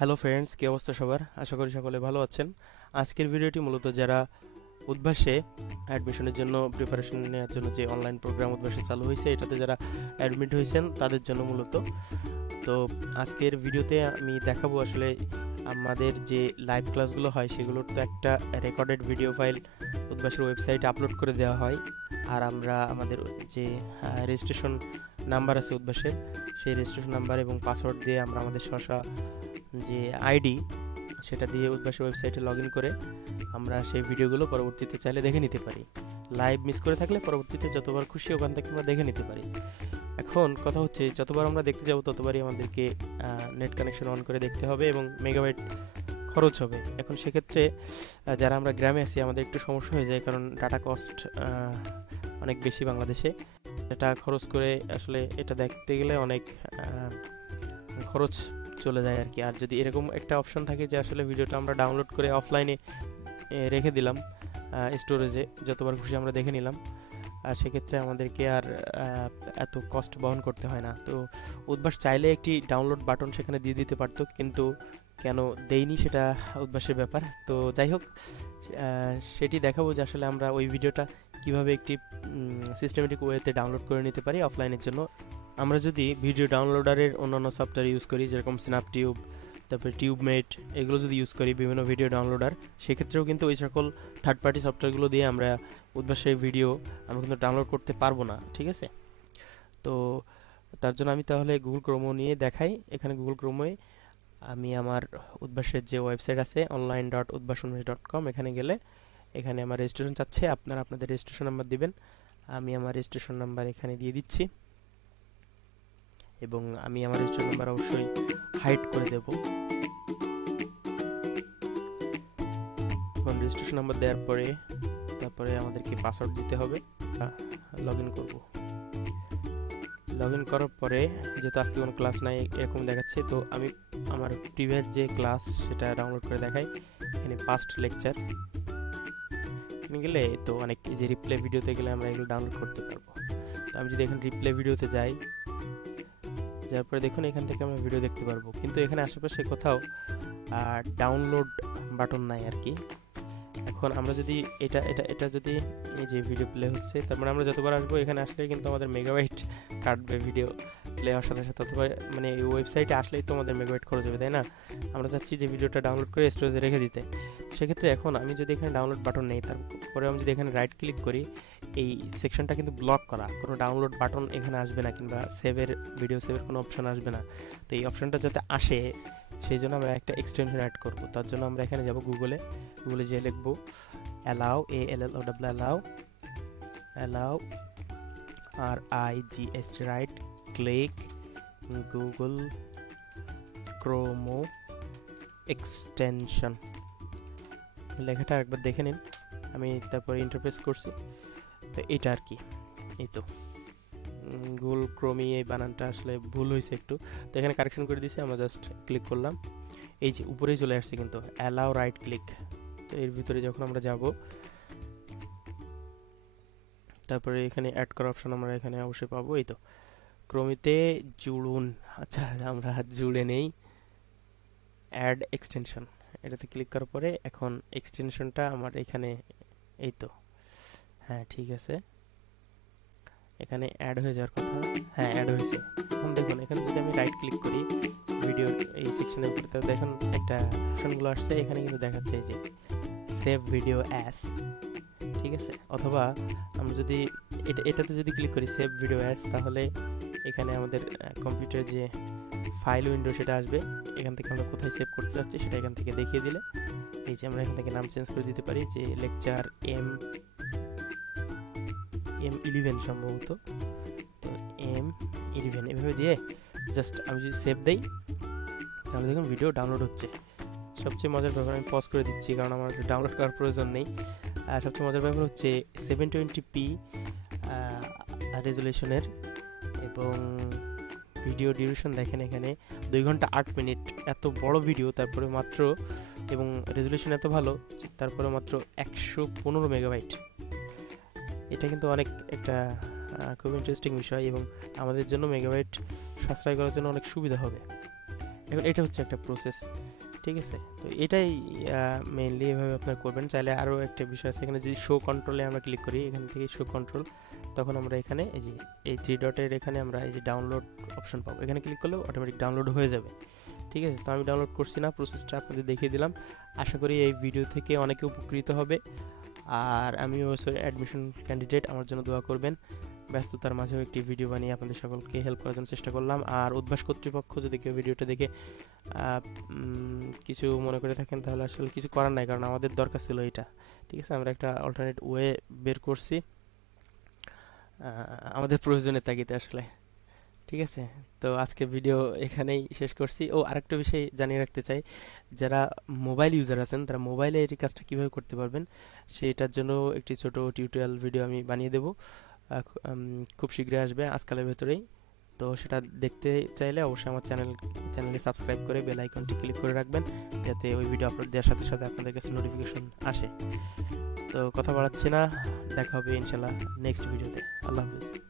Hello friends, কি অবস্থা সবার? আশা করি সকলে ভালো আছেন। আজকের ভিডিওটি মূলত যারা উদ্ভাসে অ্যাডমিশনের জন্য প্রিপারেশন নেওয়ার জন্য যে অনলাইন প্রোগ্রাম উদ্ভাসে চালু হয়েছে, এটাতে যারা অ্যাডমিট হয়েছেন তাদের জন্য মূলত। তো আজকের ভিডিওতে আমি দেখাবো আসলে আমাদের যে লাইভ ক্লাসগুলো হয় সেগুলোর তো একটা রেকর্ডেড ভিডিও ফাইল উদ্ভাসের ওয়েবসাইটে আপলোড করে দেওয়া হয়। আর আমরা আমাদের যে রেজিস্ট্রেশন নাম্বার আছে উদ্ভাসের, সেই রেজিস্ট্রেশন নাম্বার এবং পাসওয়ার্ড দিয়ে আমরা আমাদের যে আইডি সেটা দিয়ে উদ্ভাসের ওয়েবসাইটে লগ ইন করে আমরা সেই ভিডিওগুলো পরবর্তীতে চাইলে দেখে নিতে পারি। লাইভ মিস করে থাকলে পরবর্তীতে যতবার খুশি ওখান থেকে আমরা দেখে নিতে পারি। এখন কথা হচ্ছে, যতবার আমরা দেখতে যাব ততবারই আমাদেরকে নেট কানেকশন অন করে দেখতে হবে এবং মেগাবাইট খরচ হবে। এখন সেক্ষেত্রে যারা আমরা গ্রামে আছি আমাদের একটু সমস্যা হয়ে যায়, কারণ ডাটা কস্ট অনেক বেশি বাংলাদেশে। এটা খরচ করে আসলে এটা দেখতে গেলে অনেক খরচ চলে যায় আর কি। আর যদি এরকম একটা অপশন থাকে যে আসলে ভিডিওটা আমরা ডাউনলোড করে অফলাইনে রেখে দিলাম স্টোরেজে, যতবার খুশি আমরা দেখে নিলাম, আর সেক্ষেত্রে আমাদেরকে আর এত কস্ট বহন করতে হয় না। তো উদ্ভাস চাইলে একটি ডাউনলোড বাটন সেখানে দিয়ে দিতে পারতো, কিন্তু কেন দেয়নি সেটা উদ্ভাসের ব্যাপার। তো যাই হোক, সেটি দেখাবো যে আসলে আমরা ওই ভিডিওটা কিভাবে একটি সিস্টেমেটিক ওয়েতে ডাউনলোড করে নিতে পারি অফলাইনের জন্য। আমরা যদি ভিডিও ডাউনলোডারের অন্যান্য সফটওয়্যার ইউজ করি, যেরকম স্ন্যাপটিউব, তারপরে টিউবমেট, এগুলো যদি ইউজ করি বিভিন্ন ভিডিও ডাউনলোডার, সেক্ষেত্রেও কিন্তু ওই সকল থার্ড পার্টি সফটওয়্যারগুলো দিয়ে আমরা উদ্ভাসের ভিডিও আমরা কিন্তু ডাউনলোড করতে পারবো না, ঠিক আছে? তো তার জন্য আমি তাহলে গুগল ক্রোমো নিয়ে দেখাই। এখানে গুগল ক্রোমোয় আমি আমার উদ্ভাসের যে ওয়েবসাইট আছে online.udbasumesh.com, এখানে গেলে এখানে আমার রেজিস্ট্রেশন চাচ্ছে, আপনারা আপনাদের রেজিস্ট্রেশন নাম্বার দিবেন। আমি আমার রেজিস্ট্রেশন নাম্বার এখানে দিয়ে দিচ্ছি এবং আমি আমার রেজিস্ট্রেশন নাম্বার অবশ্যই হাইড করে দেব। এখন রেজিস্ট্রেশন নাম্বার দেওয়ার পরে তারপরে আমাদেরকে পাসওয়ার্ড দিতে হবে। লগ ইন করবো। লগ ইন করার পরে যেহেতু আজকে কোনো ক্লাস নাই এরকম দেখাচ্ছে, তো আমি আমার প্রিভিয়াস যে ক্লাস সেটা ডাউনলোড করে দেখাই। এখানে পাস্ট লেকচার এখানে গেলে তো অনেক, যে রিপ্লে ভিডিওতে গেলে আমরা এগুলো ডাউনলোড করতে পারবো। তো আমি যদি এখানে রিপ্লে ভিডিওতে যাই, যার পরে দেখুন এখান থেকে আমরা ভিডিও দেখতে পারবো, কিন্তু এখানে আশেপাশে কোথাও ডাউনলোড বাটন নাই আর কি। এখন আমরা যদি এটা এটা এটা যদি এই যে ভিডিও প্লে হচ্ছে, তার মানে আমরা যতবার আসবো এখানে আসলে কিন্তু আমাদের মেগাবাইট কাটবে। ভিডিও প্লে হওয়ার সাথে সাথে ততবার মানে এই ওয়েবসাইটে আসলেই তো আমাদের মেগাবাইট খরচ হবে, তাই না? আমরা চাচ্ছি যে ভিডিওটা ডাউনলোড করে স্টোরেজে রেখে দিতে। সেক্ষেত্রে এখন আমি যদি এখানে ডাউনলোড বাটন নেই, তারপরে আমি যদি এখানে রাইট ক্লিক করি, এই সেকশনটা কিন্তু ব্লক করা, কোনো ডাউনলোড বাটন এখানে আসবে না, কিংবা ভিডিও সেভের কোনো অপশন আসবে না। তো এই অপশনটা যাতে আসে সেই জন্য আমরা একটা এক্সটেনশন অ্যাড করব। তার জন্য আমরা এখানে যাব গুগলে যেয়ে লিখবো allow, allow RIGST, right click Google ক্রোমো এক্সটেনশন। লেখাটা একবার দেখে নিন, আমি তারপরে ইন্টারপ্রেস করছি। তো এটা আর কি, এই তো গুগল ক্রোমি, এই বানানটা আসলে ভুল হয়েছে একটু, তো এখানে কারেকশন করে দিয়েছি। আমরা জাস্ট ক্লিক করলাম, এই যে উপরেই চলে আসছে কিন্তু অ্যালাউ রাইট ক্লিক। তো এর ভিতরে যখন আমরা যাব, তারপরে এখানে অ্যাড করার অপশন আমরা এখানে অবশ্যই পাবো। এই তো ক্রোমিতে জুড়ুন। আচ্ছা, আমরা জুড়ে নেই, অ্যাড এক্সটেনশন, এটাতে ক্লিক করার পরে এখন এক্সটেনশনটা আমার এখানে, এই তো, হ্যাঁ ঠিক আছে, এখানে অ্যাড হয়ে যাওয়ার কথা। হ্যাঁ, অ্যাড হয়েছে। এখন দেখুন এখানে যদি আমি রাইট ক্লিক করি ভিডিওর এই সেকশনের উপরে, তো দেখুন একটা অপশনগুলো আসছে, এখানে কিন্তু দেখাচ্ছে এই যে সেভ ভিডিও অ্যাজ, ঠিক আছে? অথবা আমরা যদি এটাতে যদি ক্লিক করি সেভ ভিডিও অ্যাজ, তাহলে এখানে আমাদের কম্পিউটার যে ফাইল উইন্ডো সেটা আসবে। এখান থেকে আমরা কোথায় সেভ করতে চাচ্ছি সেটা এখান থেকে দেখিয়ে দিলে, এই যে আমরা এখান থেকে নাম চেঞ্জ করে দিতে পারি, যে লেকচার M11 সম্ভবত, তো M11 এভাবে দিয়ে জাস্ট আমি যদি সেভ দেই, তাহলে দেখুন ভিডিও ডাউনলোড হচ্ছে। সবচেয়ে মজার ব্যাপার, আমি পজ করে দিচ্ছি কারণ আমার ডাউনলোড করার প্রয়োজন নেই। আর সবচেয়ে মজার ব্যাপার হচ্ছে 720p রেজুলেশনের, এবং ভিডিও ডিউরেশন দেখেন এখানে 2 ঘন্টা 8 মিনিট। এত বড় ভিডিও, তারপরে মাত্র, এবং রেজুলেশন এত ভালো, তারপরে মাত্র 115 মেগাবাইট। এটা কিন্তু অনেক একটা খুব ইন্টারেস্টিং বিষয়, এবং আমাদের জন্য মেগাবাইট সাশ্রয় করার জন্য অনেক সুবিধা হবে। এখন এটা হচ্ছে একটা প্রসেস, ঠিক আছে। তো এটাই মেইনলি এভাবে আপনারা করবেন। চাইলে আরও একটা বিষয় আছে, এখানে যদি শো কন্ট্রোলে আমরা ক্লিক করি, এখান থেকে শো কন্ট্রোল, তখন আমরা এখানে এই যে এই 3 ডটের এখানে আমরা এই যে ডাউনলোড অপশন পাবো, এখানে ক্লিক করলে অটোমেটিক ডাউনলোড হয়ে যাবে, ঠিক আছে। তো আমি ডাউনলোড করছি না, প্রসেসটা আপনাদের দেখিয়ে দিলাম। আশা করি এই ভিডিও থেকে অনেকে উপকৃত হবে। আর আমিও অ্যাডমিশন ক্যান্ডিডেট, আমার জন্য দোয়া করবেন। ব্যস্ততার মাঝেও একটি ভিডিও বানিয়ে আপনাদের সকলকে হেল্প করার জন্য চেষ্টা করলাম। আর উদ্ভাস কর্তৃপক্ষ যদি কেউ ভিডিওটা দেখে কিছু মনে করে থাকেন, তাহলে আসলে কিছু করার নাই, কারণ আমাদের দরকার ছিল এটা, ঠিক আছে। আমরা একটা অল্টারনেট ওয়ে বের করছি আমাদের প্রয়োজনের তাগিদে আসলে, ঠিক আছে। তো আজকে ভিডিও এখানেই শেষ করছি। ও আরেকটা বিষয় জানিয়ে রাখতে চাই, যারা মোবাইল ইউজার আছেন তারা মোবাইলে এই কাজটা কীভাবে করতে পারবেন সেটার জন্য একটি ছোট টিউটোরিয়াল ভিডিও আমি বানিয়ে দেবো, খুব শীঘ্রই আসবে, আজকালের ভেতরেই। তো সেটা দেখতে চাইলে অবশ্যই আমার চ্যানেলে সাবস্ক্রাইব করে বেল আইকনটি ক্লিক করে রাখবেন, যাতে ওই ভিডিও আপলোড দেওয়ার সাথে সাথে আপনাদের কাছে নোটিফিকেশন আসে। তো কথা বাড়াচ্ছি না, দেখা হবে ইনশাল্লাহ নেক্সট ভিডিওতে। আল্লাহ হাফিজ।